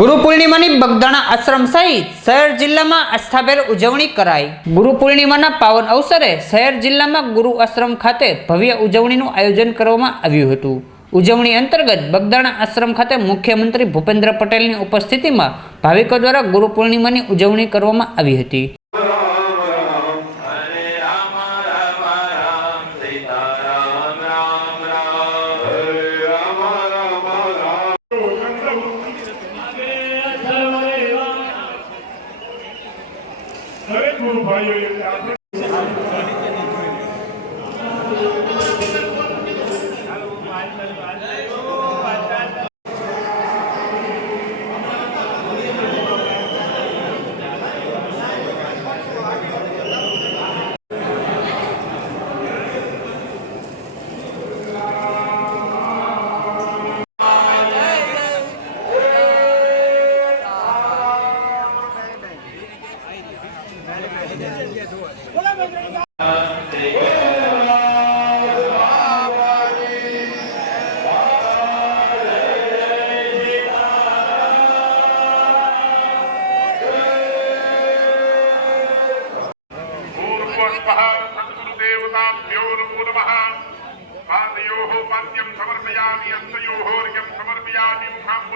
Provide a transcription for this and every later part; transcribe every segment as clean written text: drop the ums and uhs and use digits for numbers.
गुरु पूर्णिमानी बगदाणा आश्रम सहित शहर जिल्ला में आस्थाभेर उजवणी कराई। गुरु पूर्णिमाना पावन अवसरे शहर जिल्ला में गुरु आश्रम खाते भव्य उजवणीनुं आयोजन करवामां आव्युं हतुं। उजवणी अंतर्गत बगदाणा आश्रम खाते मुख्यमंत्री भूपेन्द्र पटेलनी उपस्थितिमां भाविको द्वारा गुरु पूर्णिमानी उजवणी करवामां आवी हती।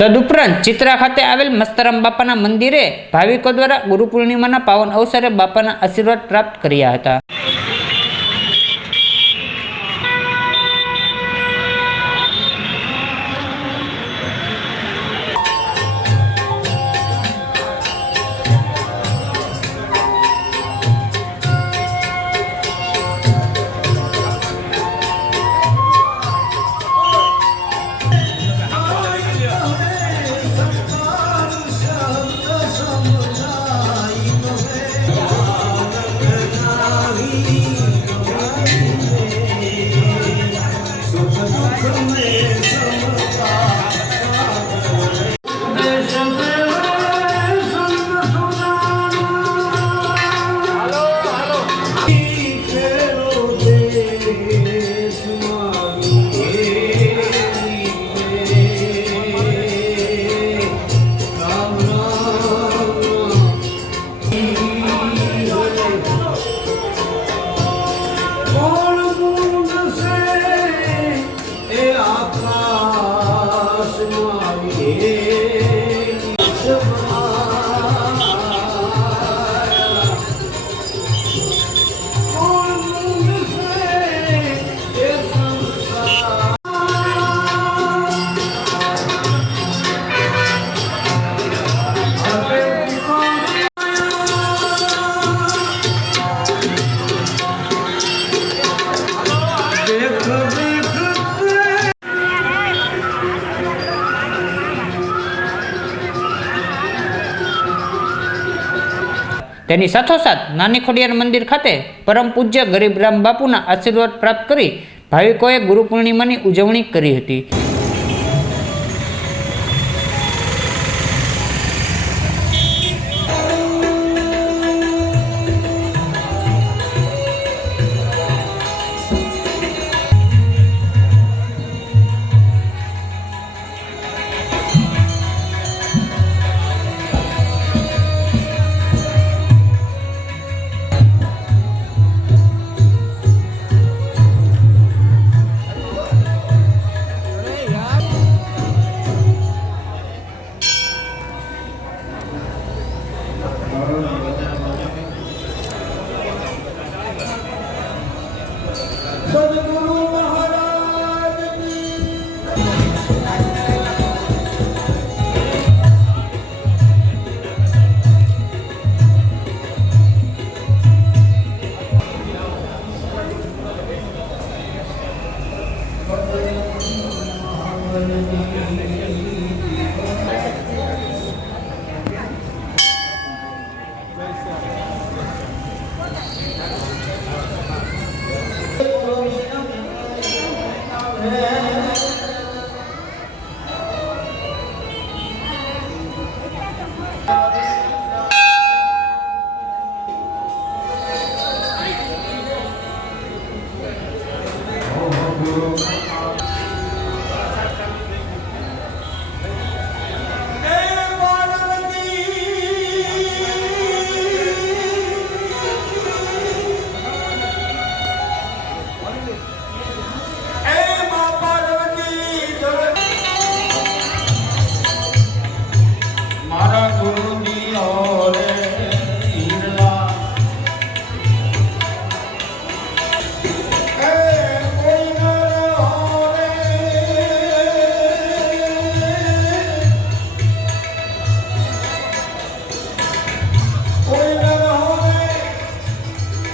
तदुपरांत चित्रा खाते आवेल मस्तराम बापाना मंदिरे भाविको द्वारा गुरु पूर्णिमाना पावन अवसरे बापाना आशीर्वाद प्राप्त कर्या हता। तेनी साथोसाथ नानी खोडियार मंदिर खाते परम पूज्य गरीबराम बापूना आशीर्वाद प्राप्त करी भाविकोए गुरु पूर्णिमानी उजवणी करी हती।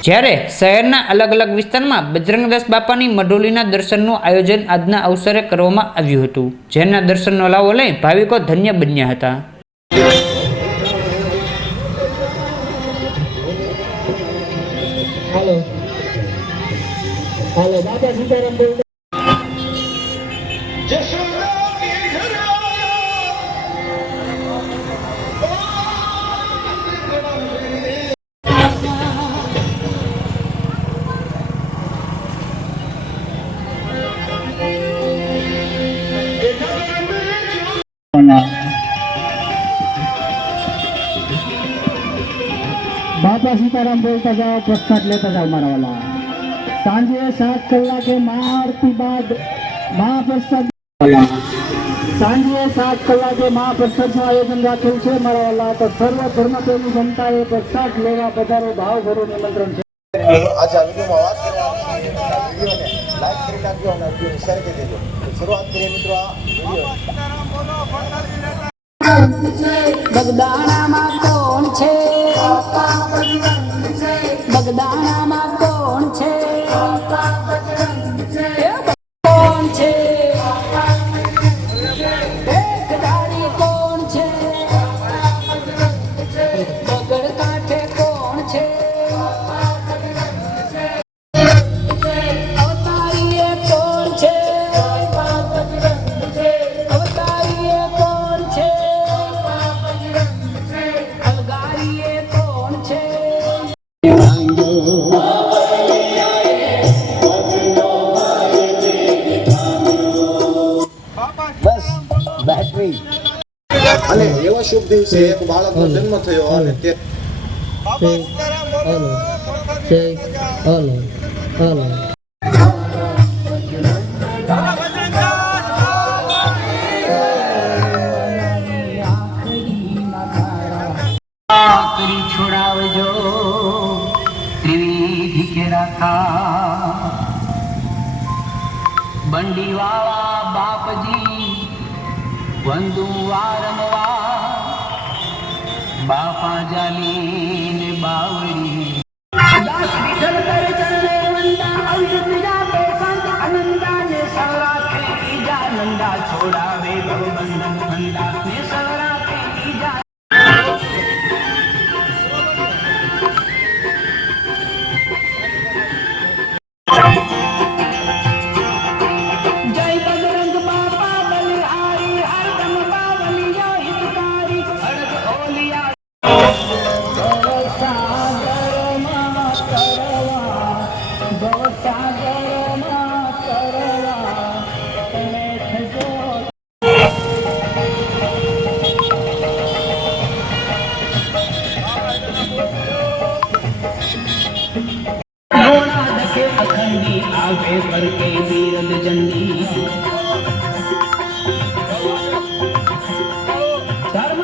જ્યારે શહેરના અલગ અલગ વિસ્તારમાં બજરંગદાસ બાપાની મઢોલીના દર્શનનું આયોજન આજના અવસરે કરવામાં આવ્યું હતું, જેના દર્શનનો લાવો લઈ ભાવિકો ધન્ય બન્યા હતા. हेलो बाबा सीताराम बोल बाबा सीताराम बोलता जाओ, प्रसाद लेता जाओ मारा वाला. सांजे 7 कलाके महाआरती बाद महाप्रसाद सांजे 7 कलाके महाप्रसादનું આયોજન રાખેલ છે મારા વાલા. તો સર્વ ધર્મ પ્રેમી જનતાએ પ્રસાદ લેવા પધારો, ભાવભર્યું નિમંત્રણ છે. આજે આ વિડીયોમાં વાત કરવાની વિડીયોને લાઈક કરી નાખજો અને વિડીયોને શેર કરી દેજો. શરૂઆત કરીએ મિત્રો આ વિડીયો. બગદાણામાં કોણ છે? બગદાણામાં કોણ છે? કોણ છે? એક ડાળી કોણ છે? બગડ કાંઠે કોણ છે? અવતારીએ કોણ છે? અવતારીએ કોણ છે? અલગારીએ કોણ છે? બસ બેટરી અને એવા શુભ દિવસે એક બાળકનો જન્મ થયો અને તે કરી છોડાવજો ત્રિવિધ કેરાકા બંડીવાળા બાપજી વંદુ વારંવાર બાપા જાલી ને બાવરી દાસ વિઠ્ઠલ કર ચરણે વંદા ઔષધ જાપે સંત આનંદા ને સૌરાખે ઈજા નંદા છોડાવે ભવબંધન ફંદા ને સૌરાખે ઈજા જય બજરંગ બાપા બલિહારી હરદમ બાવલિયા હિતકારી હરદ ઓલિયા ભવસાગરમાં કરવા તમે થજો घोड़ा दखे अखंडी आगे पर के वीरद जंदी धर्म